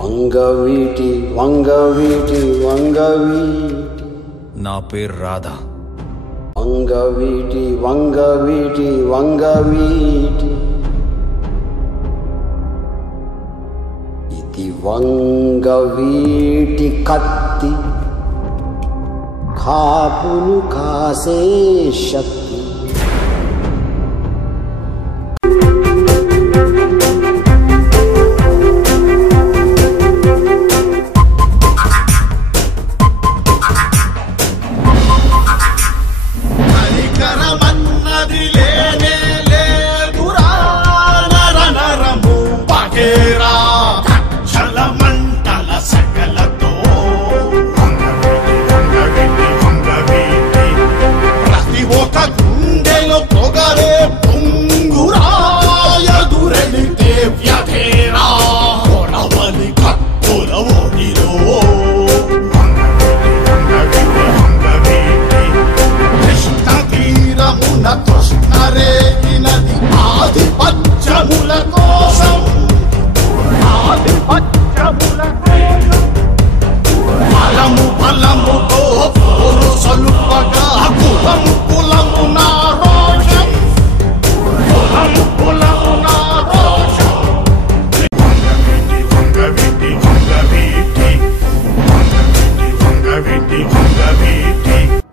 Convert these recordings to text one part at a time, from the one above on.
వంగవీటి వంగవీటి వంగవీటి నా పేరు రాధా. వంగవీటి వంగవీటి వంగవీటి ఇది వంగవీటి కత్తి కాపును కాసే శక్తి.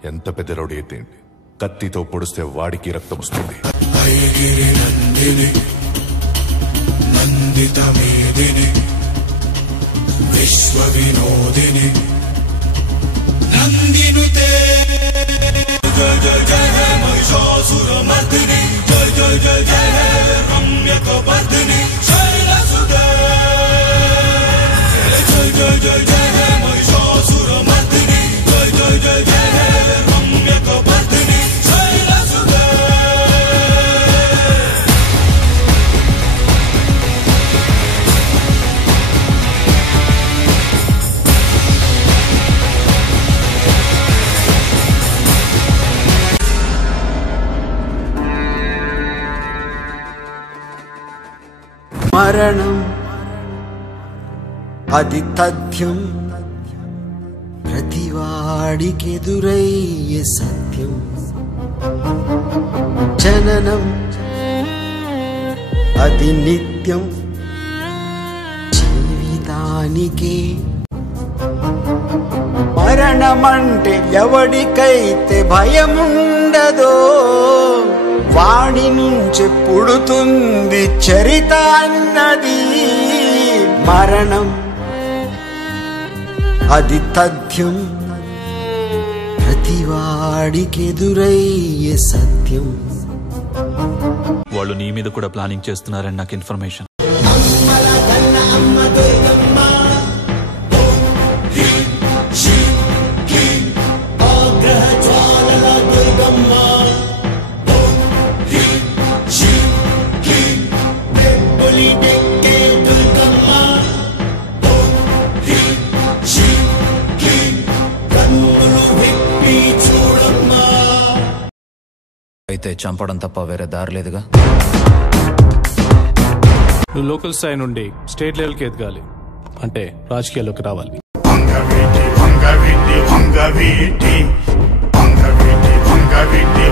ఎంత పెద్ద రౌడీ అయితే కత్తితో పొడిస్తే వాడికి రక్తం వస్తుంది. నందిత మేదిని విశ్వ వినోదిని నందినుతే జయ జయ జయ హే మహిషాసుర మర్దిని జయ జయ జయ జయ హే రమ్యక వర్ధిని శైలసుతే జయ జయ జయ జయ హే మహిషాసుర మర్దిని జయ జయ జయ జయ హే రమ్యక వర్ధిని శైలసుతే. మరణం అది తథ్యం, ప్రతివాడికెదురయ్యే సత్యం. జననం అది నిత్యం, జీవితానికే. మరణమంటే ఎవడికైతే భయముండదో వాడి నుంచి పుడుతుంది చరిత అన్నది. మరణం అది తథ్యం, ప్రతివాడికెదురయ్యే సత్యం. వాళ్ళు నీ మీద కూడా ప్లానింగ్ చేస్తున్నారని నాకు ఇన్ఫర్మేషన్. అయితే చంపడం తప్ప వేరే దారి లేదుగా. నువ్వు లోకల్ స్థాయి నుండి స్టేట్ లెవెల్కి ఎదగాలి అంటే రాజకీయాల్లోకి రావాలి. వంగవీటి వంగవీటి వంగవీటి వంగవీటి వంగవీటి